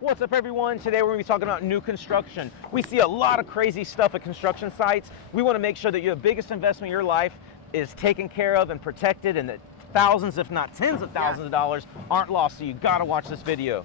What's up, everyone? Today we're going to be talking about new construction. We see a lot of crazy stuff at construction sites. We want to make sure that your biggest investment in your life is taken care of and protected, and that thousands, if not tens of thousands of dollars aren't lost. So you got to watch this video.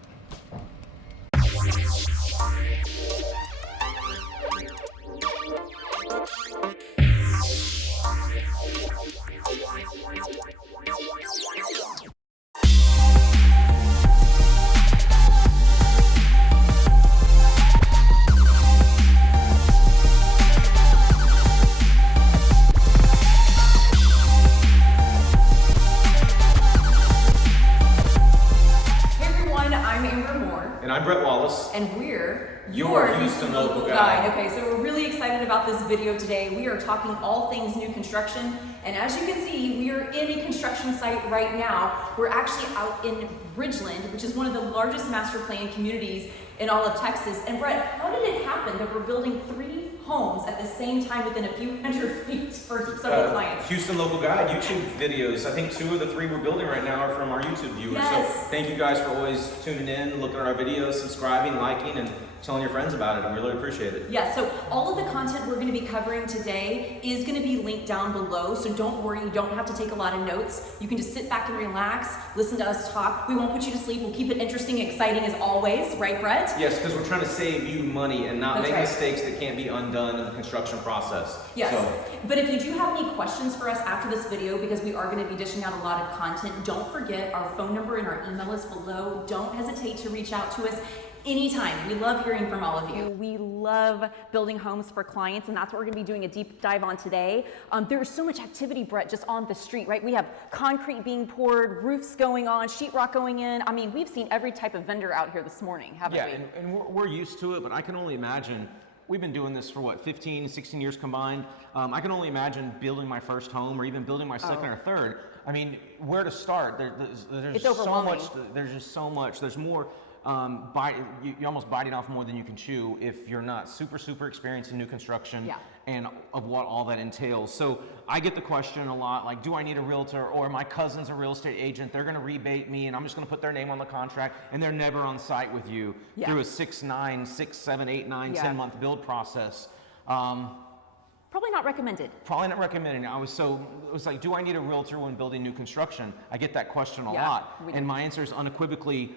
And I'm Brett Wallace. And we're your Houston local guide. Okay, so we're really excited about this video today. We are talking all things new construction. And as you can see, we are in a construction site right now. We're actually out in Ridgeland, which is one of the largest master plan communities in all of Texas. And Brett, how did it happen that we're building 3 homes at the same time within a few hundred feet for several clients? Houston Local Guide YouTube videos. I think 2 of the 3 we're building right now are from our YouTube viewers. Yes. So thank you guys for always tuning in, looking at our videos, subscribing, liking, and telling your friends about it. I really appreciate it. Yeah, so all of the content we're going to be covering today is going to be linked down below. So don't worry, you don't have to take a lot of notes. You can just sit back and relax, listen to us talk. We won't put you to sleep. We'll keep it interesting and exciting as always, right, Brett? Yes, because we're trying to save you money and not make mistakes that can't be undone in the construction process. Yes, so, but if you do have any questions for us after this video, because we are going to be dishing out a lot of content, don't forget our phone number and our email is below. Don't hesitate to reach out to us anytime. We love hearing from all of you. We love building homes for clients, and that's what we're going to be doing a deep dive on today. There's so much activity, Brett, just on the street, right? We have concrete being poured, roofs going on, sheetrock going in. I mean, we've seen every type of vendor out here this morning, haven't we? Yeah, and we're used to it, but I can only imagine. We've been doing this for what, 15, 16 years combined. I can only imagine building my first home or even building my second or third. I mean, where to start? There's It's so overwhelming. much. There's just so much. There's more. You're almost biting off more than you can chew if you're not super experienced in new construction and of what all that entails. So I get the question a lot, like, do I need a realtor, or my cousin's a real estate agent, they're going to rebate me and I'm just going to put their name on the contract, and they're never on site with you through a 6, 7, 8, 9, 10 month build process. Probably not recommended. Probably not recommended. It was like, do I need a realtor when building new construction? I get that question a lot, and my answer is unequivocally,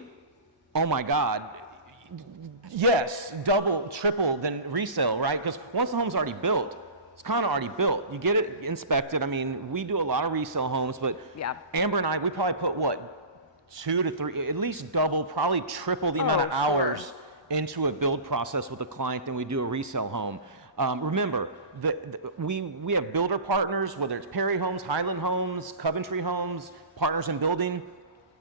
oh my God, yes, double, triple than resale, right? Because once the home's already built, it's kind of already built. You get it inspected. I mean, we do a lot of resale homes, but Amber and I, we probably put what, 2 to 3, at least double, probably triple the amount of hours into a build process with a client than we do a resale home. Remember, we have builder partners, whether it's Perry Homes, Highland Homes, Coventry Homes, Partners in Building.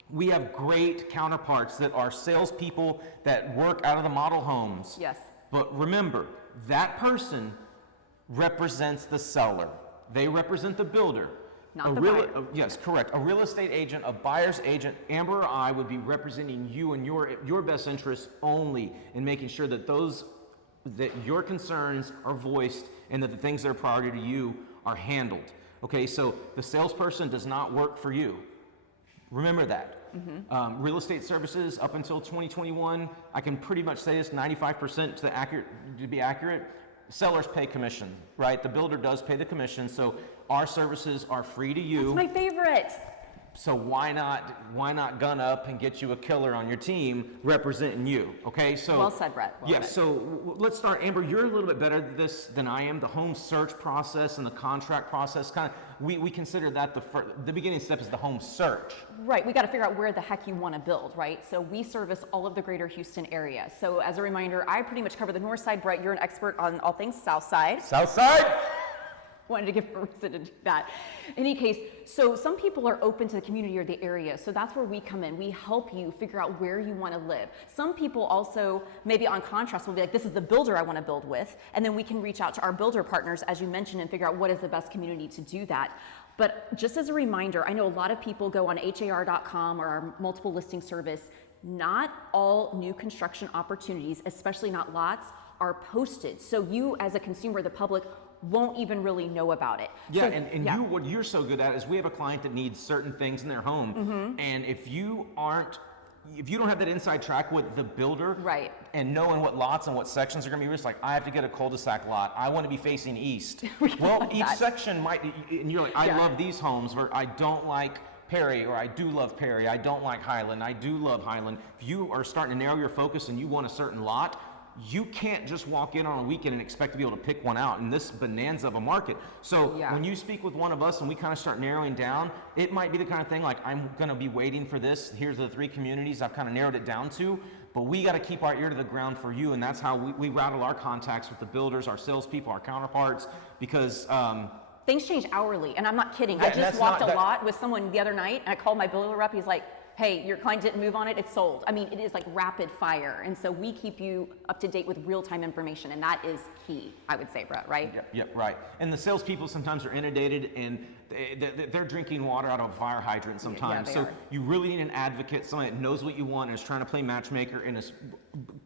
We have great counterparts that are salespeople that work out of the model homes. Yes. But remember, that person represents the seller. They represent the builder. Not the buyer. Yes, correct. A real estate agent, a buyer's agent, Amber or I would be representing you and your best interests only in making sure that that your concerns are voiced and that the things that are priority to you are handled. Okay, so the salesperson does not work for you. Remember that. Real estate services up until 2021, I can pretty much say this 95% to be accurate, sellers pay commission, right? The builder does pay the commission, so our services are free to you. That's my favorite. So why not gun up and get you a killer on your team representing you, okay? So well said, Brett. Well said. So let's start. Amber, you're a little bit better at this than I am. The home search process and the contract process, we consider that the beginning step is the home search. Right, we got to figure out where the heck you want to build, right? So we service all of the greater Houston area. So as a reminder, I pretty much cover the north side. Brett, you're an expert on all things south side. South side? Wanted to give a reason to do that. In any case, so some people are open to the community or the area, so that's where we come in. We help you figure out where you want to live. Some people also, maybe on contrast, will be like, this is the builder I want to build with, and then we can reach out to our builder partners, as you mentioned, and figure out what is the best community to do that. But just as a reminder, I know a lot of people go on har.com or our multiple listing service. Not all new construction opportunities, especially not lots, are posted. So you as a consumer, the public, won't even really know about it. Yeah, so, and what you're so good at is we have a client that needs certain things in their home, and if you aren't if you don't have that inside track with the builder, right, and knowing what lots and what sections are going to be released, like I have to get a cul-de-sac lot, I want to be facing east. Well, each section might, and you're like, I love these homes, or I don't like Perry, or I do love Perry, I don't like Highland, I do love Highland. If you are starting to narrow your focus and you want a certain lot, you can't just walk in on a weekend and expect to be able to pick one out in this bonanza of a market. So when you speak with one of us and we kind of start narrowing down, it might be the kind of thing like, I'm going to be waiting for this. Here's the 3 communities I've kind of narrowed it down to, but we got to keep our ear to the ground for you. And that's how we rattle our contacts with the builders, our salespeople, our counterparts, because things change hourly. And I'm not kidding. I just walked a lot with someone the other night and I called my builder up. He's like, hey, your client didn't move on it, it's sold. I mean, it is like rapid fire. And so we keep you up to date with real-time information, and that is key, I would say, Brett, right? Yep, right. And the salespeople sometimes are inundated and they're drinking water out of a fire hydrant sometimes. So you really need an advocate, somebody that knows what you want and is trying to play matchmaker and is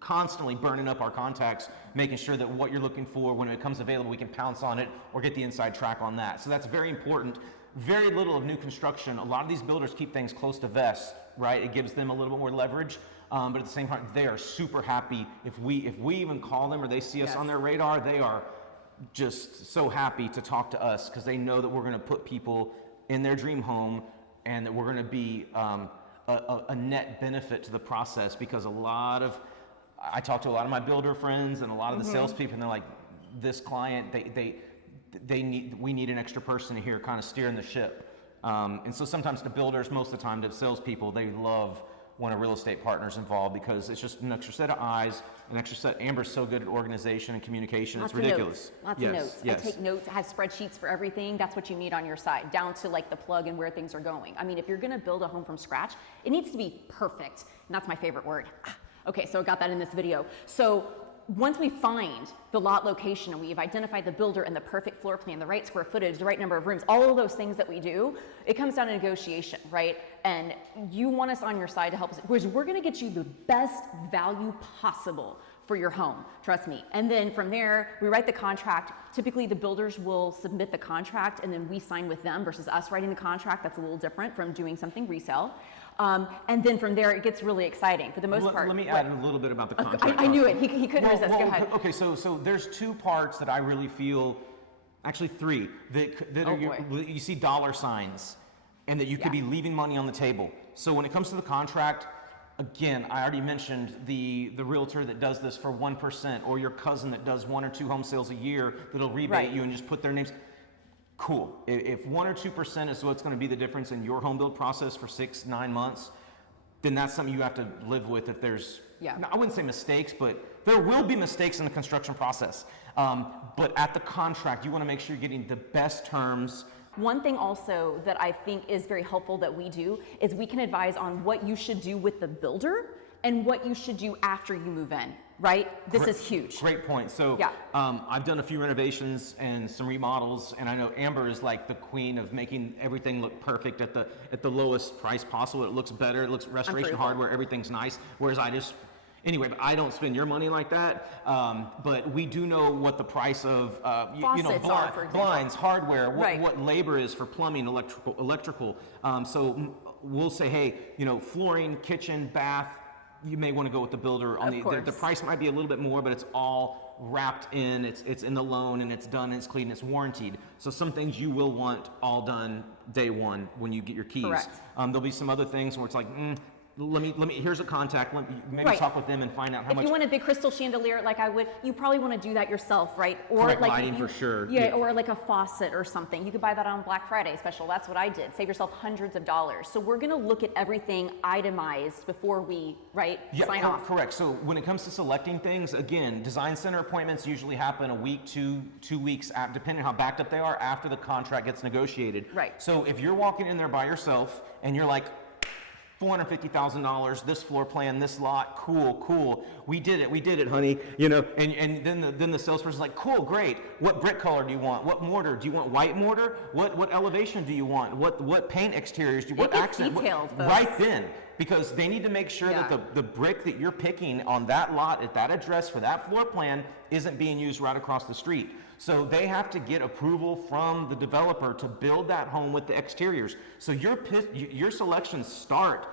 constantly burning up our contacts, making sure that what you're looking for, when it comes available, we can pounce on it or get the inside track on that. So that's very important. Very little of new construction. A lot of these builders keep things close to vest, right? It gives them a little bit more leverage, but at the same time, they are super happy if we even call them or they see us on their radar. They are just so happy to talk to us because they know that we're going to put people in their dream home and that we're going to be a net benefit to the process. Because I talk to a lot of my builder friends and a lot of the salespeople, and they're like, this client, we need an extra person here kind of steering the ship. And so sometimes the builders, most of the time, the salespeople, they love when a real estate partner's involved because it's just an extra set of eyes, an extra set. Amber's so good at organization and communication, it's ridiculous. Lots of notes. I take notes, I have spreadsheets for everything. That's what you need on your side, down to like the plug and where things are going. I mean, if you're gonna build a home from scratch, it needs to be perfect. And that's my favorite word. Okay, so I got that in this video. So once we find the lot location and we've identified the builder and the perfect floor plan, the right square footage, the right number of rooms, all of those things that we do, it comes down to negotiation, right? And you want us on your side to help us, because we're gonna get you the best value possible for your home, trust me. And then from there, we write the contract. Typically the builders will submit the contract and then we sign with them versus us writing the contract. That's a little different from doing something resale. And then from there, it gets really exciting for the most part. Let me add a little bit about the contract. I knew it. He couldn't resist. Go ahead. Okay, so there's 2 parts that I really feel, actually 3, that are you see dollar signs and that you could be leaving money on the table. So when it comes to the contract, again, I already mentioned the realtor that does this for 1%, or your cousin that does 1 or 2 home sales a year that'll rebate you and just put their names. Cool. If 1 or 2% is what's going to be the difference in your home build process for 6-9 months, then that's something you have to live with. If there's, I wouldn't say mistakes, but there will be mistakes in the construction process. But at the contract, you want to make sure you're getting the best terms. One thing also that I think is very helpful that we do is we can advise on what you should do with the builder and what you should do after you move in, right? This is huge. Great point. So I've done a few renovations and some remodels, and I know Amber is like the queen of making everything look perfect at the lowest price possible. It looks better. It looks restoration hardware. Everything's nice. Whereas anyway, I don't spend your money like that. But we do know what the price of blinds, hardware, what labor is for plumbing, electrical. So we'll say, hey, flooring, kitchen, bath. You may want to go with the builder on the price might be a little bit more, but it's all wrapped in, it's in the loan and it's done and it's clean and it's warranted. So some things you will want all done day one when you get your keys. There'll be some other things where it's like, let me here's a contact, maybe talk with them and find out how much. If you want a big crystal chandelier like I would, you probably want to do that yourself, right? Or like lighting for sure. Or like a faucet or something. You could buy that on Black Friday special. That's what I did. Save yourself hundreds of dollars. So we're going to look at everything itemized before we sign off. Correct. So when it comes to selecting things, again, design center appointments usually happen a week, 2 weeks, depending on how backed up they are, after the contract gets negotiated. So if you're walking in there by yourself and you're like, $450,000, this floor plan, this lot, cool. We did it, honey. And then the salesperson's like, cool, great. What brick color do you want? What mortar? Do you want white mortar? What elevation do you want? What paint exteriors do you want? Accent? Right then, because they need to make sure that the brick that you're picking on that lot at that address for that floor plan isn't being used right across the street. So they have to get approval from the developer to build that home with the exteriors. So your selections start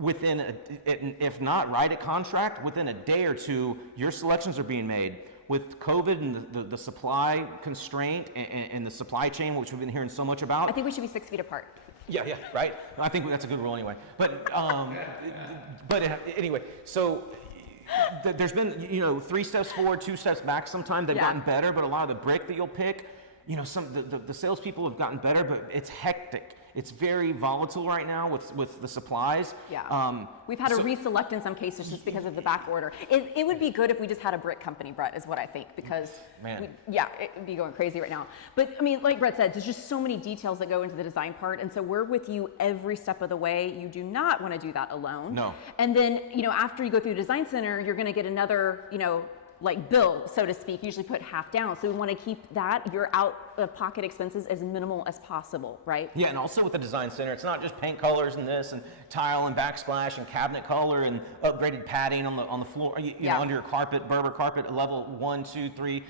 within, if not right at contract, within a day or two, your selections are being made. With COVID and the supply constraint and the supply chain, which we've been hearing so much about. I think we should be 6 feet apart. Yeah, right. I think that's a good rule anyway. But anyway, so there's been 3 steps forward, 2 steps back. Sometimes they've gotten better, but a lot of the brick that you'll pick, the salespeople have gotten better, but it's hectic. It's very volatile right now with the supplies. Yeah. We've had to reselect in some cases just because of the back order. It would be good if we just had a brick company, Brett, is what I think, because it'd be going crazy right now. But I mean, like Brett said, there's just so many details that go into the design part, and so we're with you every step of the way. You do not want to do that alone. No. And then, after you go through the design center, you're going to get another, like bill, so to speak, usually put half down. So we want to keep that, your out-of-pocket expenses as minimal as possible, right? Yeah, and also with the design center, it's not just paint colors and this and tile and backsplash and cabinet color and upgraded padding on the floor, under your carpet, Berber carpet, level 1, 2, 3.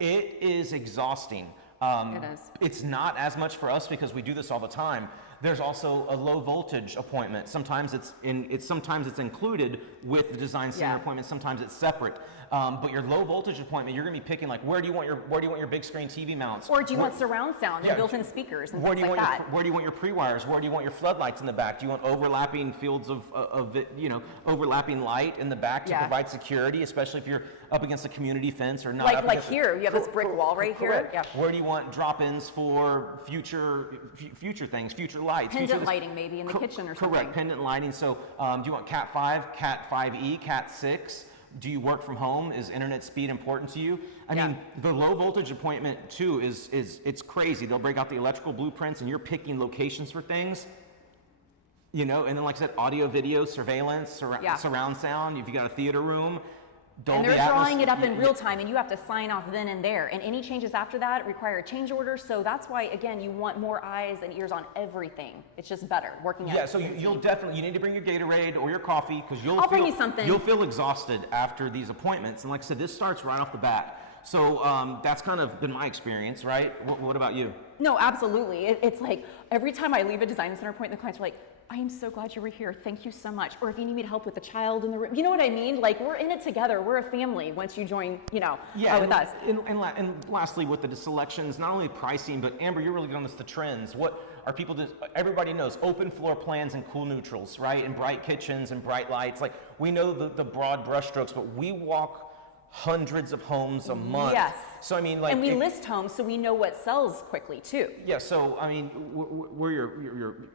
It is exhausting. It is. It's not as much for us because we do this all the time. There's also a low voltage appointment. Sometimes it's included with the design center appointment. Sometimes it's separate. But your low voltage appointment, you're going to be picking like where do you want your big screen TV mounts? Or do you want surround sound and built-in speakers and things like that? Where do you want your pre-wires? Where do you want your floodlights in the back? Do you want overlapping fields of overlapping light in the back to provide security, especially if you're up against a community fence or not? Like here, you have this brick wall right here. Yeah. Where do you want drop-ins for future things, future lights? Pendant lighting maybe in the kitchen or something. Correct, pendant lighting. So do you want Cat 5, Cat 5e, Cat 6? Do you work from home? Is internet speed important to you? I mean, the low voltage appointment too is it's crazy. They'll break out the electrical blueprints and you're picking locations for things. And then like I said, audio, video, surveillance, surround sound. If you got a theater room, and they're drawing it up in real time, and you have to sign off then and there. And any changes after that require a change order. So that's why, again, you want more eyes and ears on everything. It's just better working out. Yeah. So you need to bring your Gatorade or your coffee because I'll bring you something. You'll feel exhausted after these appointments. And like I said, this starts right off the bat. So that's kind of been my experience, right? What about you? No, absolutely. It's like every time I leave a design center appointment, the clients are like, I am so glad you were here. Thank you so much. Or if you need me to help with the child in the room, you know what I mean? Like we're in it together. We're a family once you join, with us. And lastly, with the selections, not only pricing, but Amber, you're really going to the trends. What are people everybody knows open floor plans and cool neutrals, right? And bright kitchens and bright lights. Like we know the broad brushstrokes, but we walk hundreds of homes a month. Yes. So I mean, and we list homes so we know what sells quickly too. Yeah. So I mean, we're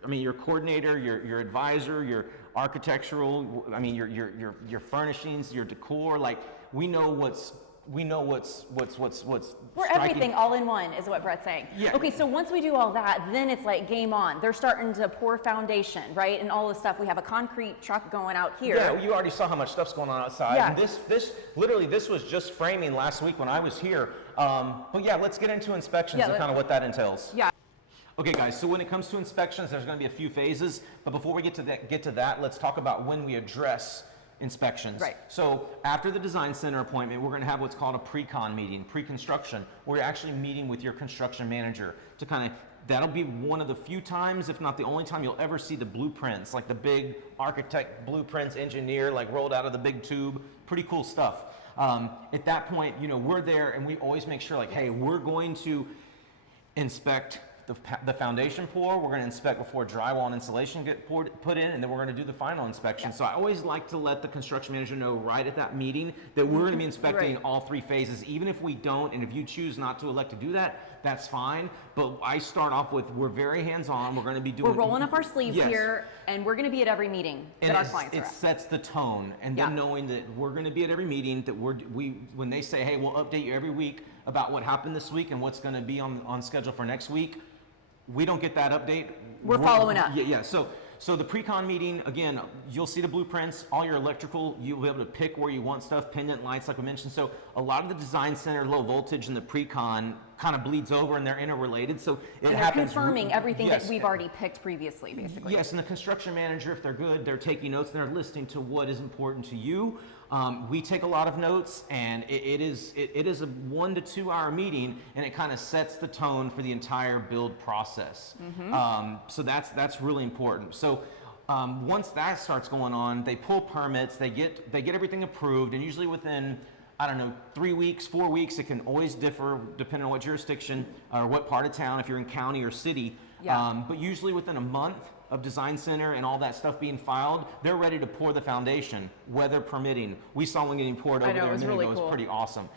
your coordinator, your advisor, your architectural. I mean, your furnishings, your decor. Like we know what's We're everything all in one is what Brett's saying. Yeah. Okay, so once we do all that, then it's like game on. They're starting to pour foundation, right? And all this stuff. We have a concrete truck going out here. Yeah, you already saw how much stuff's going on outside. Yeah. And this was just framing last week when I was here. But yeah, let's get into inspections and kind of what that entails. Yeah. Okay guys, so when it comes to inspections, there's going to be a few phases. But before we get to that, let's talk about when we address inspections. Right. So after the design center appointment, we're going to have what's called a pre-con meeting, pre-construction, where you're actually meeting with your construction manager to that'll be one of the few times, if not the only time, you'll ever see the blueprints, like the big architect blueprints, engineer, like rolled out of the big tube. Pretty cool stuff. At that point, we're there and we always make sure hey, we're going to inspect the foundation pour. We're going to inspect before drywall and insulation get put in, and then we're going to do the final inspection. So I always like to let the construction manager know right at that meeting that we're going to be inspecting all 3 phases. Even if we don't, and if you choose not to elect to do that, that's fine. But I start off with, we're very hands-on. We're going to be doing. We're rolling up our sleeves here, and we're going to be at every meeting that our clients are at. It sets the tone, and then knowing that we're going to be at every meeting, that when they say, hey, we'll update you every week about what happened this week and what's going to be on schedule for next week. We don't get that update. We're following up. Yeah. So the pre-con meeting, again, you'll see the blueprints, all your electrical, you'll be able to pick where you want stuff, pendant lights like we mentioned. So a lot of the design center, low voltage, and the pre-con kind of bleeds over and they're interrelated. So it happens. Confirming everything that we've already picked previously, basically. Yes, and the construction manager, if they're good, they're taking notes and they're listening to what is important to you. We take a lot of notes, and it is a 1 to 2 hour meeting, and it kind of sets the tone for the entire build process. So that's really important. So Once that starts going on, they pull permits, they get everything approved, and usually within, I don't know, 3 weeks, 4 weeks, it can always differ depending on what jurisdiction or what part of town, if you're in county or city. Yeah. But usually within a month of design center and all that stuff being filed, they're ready to pour the foundation, weather permitting. We saw one getting poured over there a minute ago. It was pretty awesome.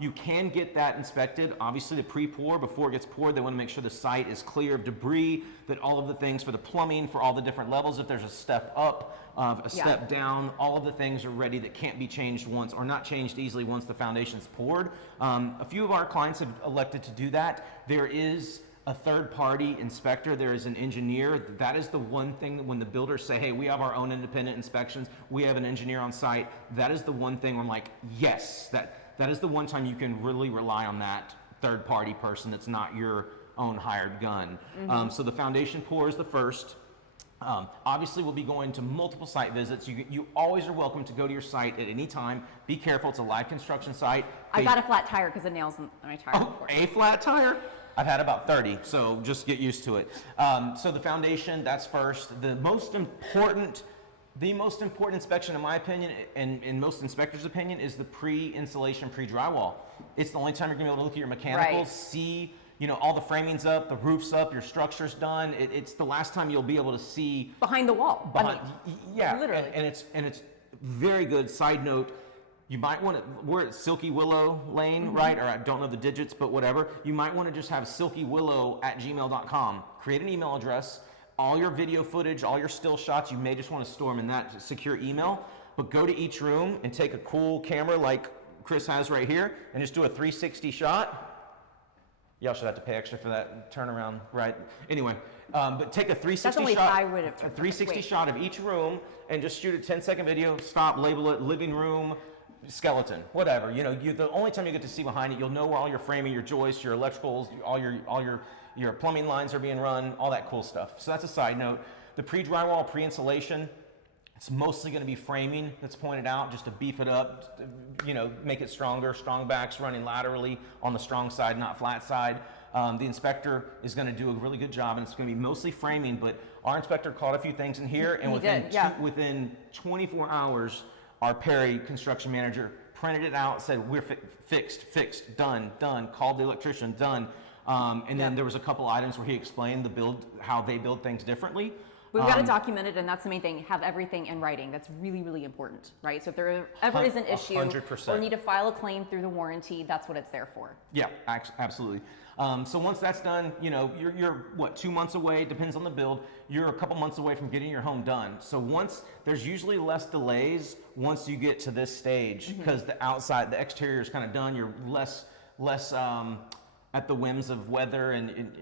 You can get that inspected. Obviously, the pre-pour, before it gets poured, they want to make sure the site is clear of debris, that all of the things for the plumbing, for all the different levels, if there's a step up, a step down, all of the things are ready that can't be changed once, or not changed easily once the foundation's poured. A few of our clients have elected to do that. There is a third-party inspector, there is an engineer. That is the one thing that when the builders say, hey, we have our own independent inspections, we have an engineer on site, that is the one thing where I'm like, yes, that is the one time you can really rely on that third-party person that's not your own hired gun. So the foundation pour is the first. Obviously, we'll be going to multiple site visits. You always are welcome to go to your site at any time. Be careful, it's a live construction site. I got a flat tire because of nails in my tire. Oh, a flat tire? I've had about 30, so just get used to it. So the foundation, that's first. The most important inspection, in my opinion, and in most inspectors' opinion, is the pre-installation, pre-drywall. It's the only time you're gonna be able to look at your mechanicals, see, all the framing's up, the roof's up, your structure's done. It's the last time you'll be able to see behind the wall. Yeah, literally. And it's very good. Side note, you might want to, we're at Silky Willow Lane, right? Or I don't know the digits, but whatever. You might want to just have silkywillow@gmail.com. Create an email address. All your video footage, all your still shots, you may just want to store them in that secure email. But go to each room and take a cool camera like Chris has right here and just do a 360 shot. Y'all should have to pay extra for that turnaround, right? Anyway, but take a 360 shot of each room and just shoot a 10-second video, stop, label it, living room, skeleton, whatever. The only time you get to see behind it, you'll know where all your framing, your joists, your electricals, all your plumbing lines are being run, all that cool stuff. So that's a side note. The pre-drywall, pre-installation, it's mostly going to be framing that's pointed out just to beef it up, make it stronger, strong backs running laterally on the strong side, not flat side. The inspector is going to do a really good job, and it's going to be mostly framing, but our inspector caught a few things in here, and within 24 hours, our Perry construction manager printed it out, said, we're fixed, done, called the electrician, done. And then there was a couple items where he explained how they build things differently. We've got to document it, and that's the main thing. Have everything in writing. That's really, really important, right? So if there ever is an issue 100%. or need to file a claim through the warranty, that's what it's there for. Yeah, absolutely. So once that's done, you're what, 2 months away, depends on the build. You're a couple months away from getting your home done. So there's usually less delays once you get to this stage, because the exterior is kind of done. You're less at the whims of weather and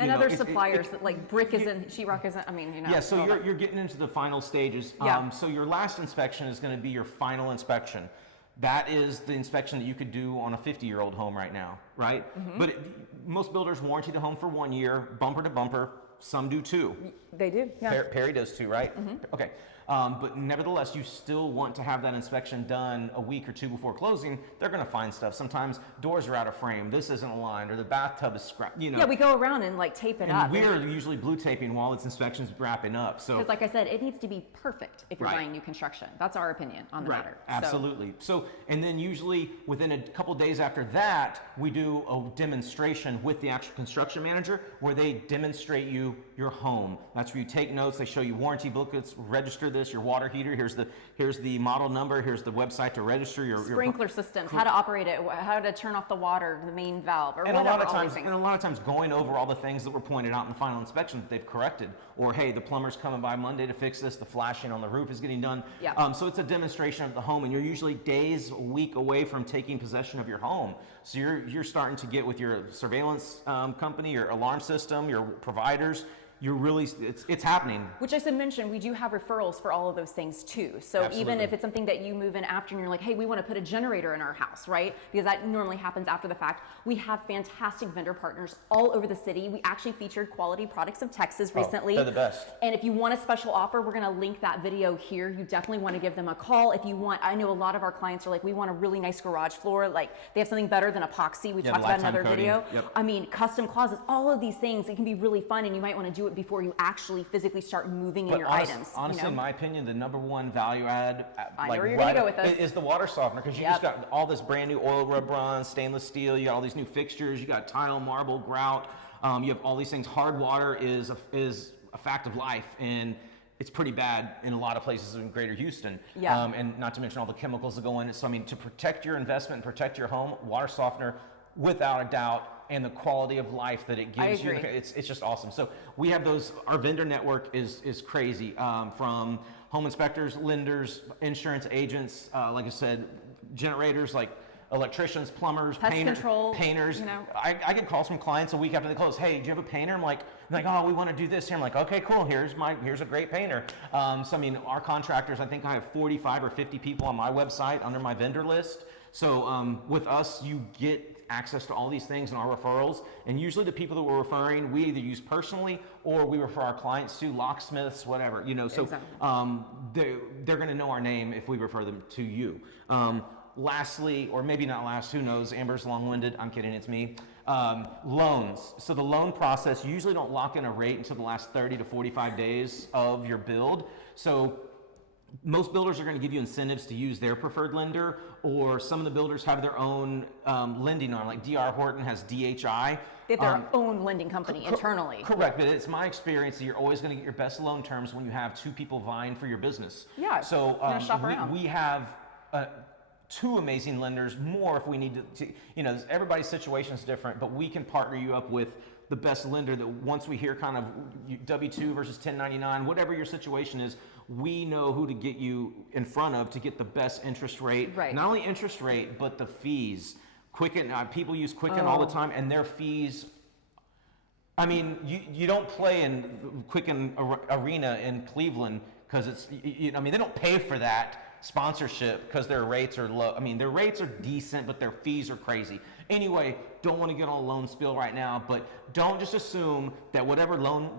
other suppliers that like brick isn't, sheetrock isn't. Yeah, so you're getting into the final stages. So your last inspection is going to be your final inspection. That is the inspection that you could do on a 50-year-old home right now, right? But most builders warranty the home for 1 year, bumper to bumper. Some do 2. They do, yeah. Perry does 2, right? Okay. But nevertheless, you still want to have that inspection done a week or 2 before closing. They're going to find stuff. Sometimes doors are out of frame. This isn't aligned, or the bathtub is scrapped. Yeah, we go around and tape it up. We're usually blue taping while this inspection's wrapping up. So, because like I said, it needs to be perfect if you're buying new construction. That's our opinion on the matter. Absolutely. So, and then usually within a couple days after that, we do a demonstration with the actual construction manager where they demonstrate you your home. That's where you take notes. They show you warranty booklets, register this, your water heater. Here's the model number. Here's the website to register your sprinkler systems, how to operate it, how to turn off the water, the main valve, or whatever. And a lot of times going over all the things that were pointed out in the final inspection that they've corrected, or hey, the plumber's coming by Monday to fix this. The flashing on the roof is getting done. Yeah. So it's a demonstration of the home, and you're usually days, a week away from taking possession of your home. So you're starting to get with your surveillance company, your alarm system, your providers. You're really, it's happening. Which I should mention, we do have referrals for all of those things too. So Absolutely. Even if it's something that you move in after and you're like, hey, we want to put a generator in our house, right? Because that normally happens after the fact. We have fantastic vendor partners all over the city. We actually featured Quality Products of Texas recently. They're the best. And if you want a special offer, we're going to link that video here. You definitely want to give them a call. If you want, I know a lot of our clients are like, we want a really nice garage floor. Like they have something better than epoxy. We talked about in another video. Yep. Custom closets, all of these things, it can be really fun, and you might want to do it it before you actually physically start moving in your honest, items. Honestly, you know? in my opinion, the number one value add, I know where you're gonna go with this. is the water softener, because you just got all this brand new oil rub bronze, stainless steel. You got all these new fixtures. You got tile, marble, grout. You have all these things. Hard water is a fact of life, and it's pretty bad in a lot of places in Greater Houston. Yeah. And not to mention all the chemicals that go in. So I mean, to protect your investment and protect your home, water softener, without a doubt, and the quality of life that it gives you, it's just awesome. So we have those. Our vendor network is crazy, from home inspectors, lenders, insurance agents, like I said, generators, like electricians, plumbers, painters. You know. I get calls from clients a week after they close. Hey, do you have a painter? I'm like, oh, we want to do this here. I'm like, okay, cool. Here's a great painter. So I mean, our contractors, I think I have 45 or 50 people on my website under my vendor list. So with us, you get access to all these things and our referrals. And usually the people that we're referring, we either use personally or we refer our clients to, locksmiths, whatever. You know, so they're going to know our name if we refer them to you. Lastly, or maybe not last, who knows, Amber's long-winded, I'm kidding, it's me. Loans. So the loan process, you usually don't lock in a rate until the last 30 to 45 days of your build. So most builders are going to give you incentives to use their preferred lender, or some of the builders have their own lending arm, like D.R. Horton has DHI. They have their own lending company internally. Correct, but it's my experience that you're always going to get your best loan terms when you have two people vying for your business. Yeah, so shop around. we have two amazing lenders, more if we need to, you know, everybody's situation is different, but we can partner you up with the best lender that once we hear kind of W-2 versus 1099, whatever your situation is, we know who to get you in front of to get the best interest rate. Right. Not only interest rate, but the fees. Quicken, people use Quicken all the time, and their fees, I mean, you don't play in Quicken Arena in Cleveland because it's, I mean, they don't pay for that sponsorship because their rates are low. I mean, their rates are decent, but their fees are crazy. Anyway, don't want to get on a loan spiel right now, but don't just assume that whatever loan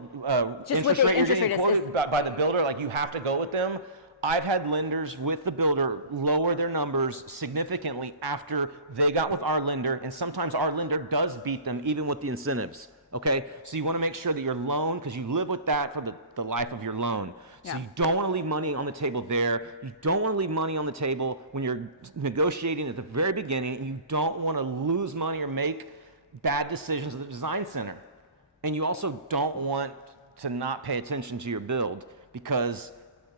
interest rate you're getting quoted by the builder, like you have to go with them. I've had lenders with the builder lower their numbers significantly after they got with our lender, and sometimes our lender does beat them even with the incentives. Okay, so you want to make sure that your loan, because you live with that for the life of your loan. So you don't want to leave money on the table there. You don't want to leave money on the table when you're negotiating at the very beginning. And you don't want to lose money or make bad decisions at the design center. And you also don't want to not pay attention to your build, because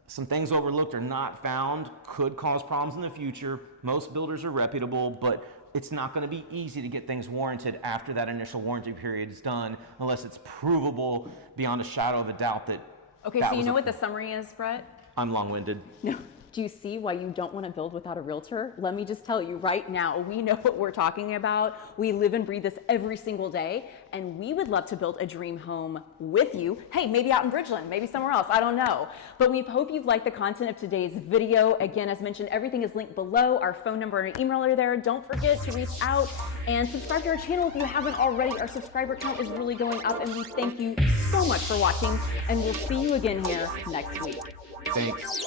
some things overlooked or not found could cause problems in the future. Most builders are reputable, but it's not going to be easy to get things warranted after that initial warranty period is done, unless it's provable beyond a shadow of a doubt that. Okay, so you know what the summary is, Brett? I'm long-winded. No. Do you see why you don't want to build without a realtor? Let me just tell you right now, we know what we're talking about. We live and breathe this every single day, and we would love to build a dream home with you. Hey, maybe out in Bridgeland, maybe somewhere else, I don't know. But we hope you've liked the content of today's video. Again, as mentioned, everything is linked below. Our phone number and our email are there. Don't forget to reach out and subscribe to our channel if you haven't already. Our subscriber count is really going up, and we thank you so much for watching, and we'll see you again here next week. Thanks.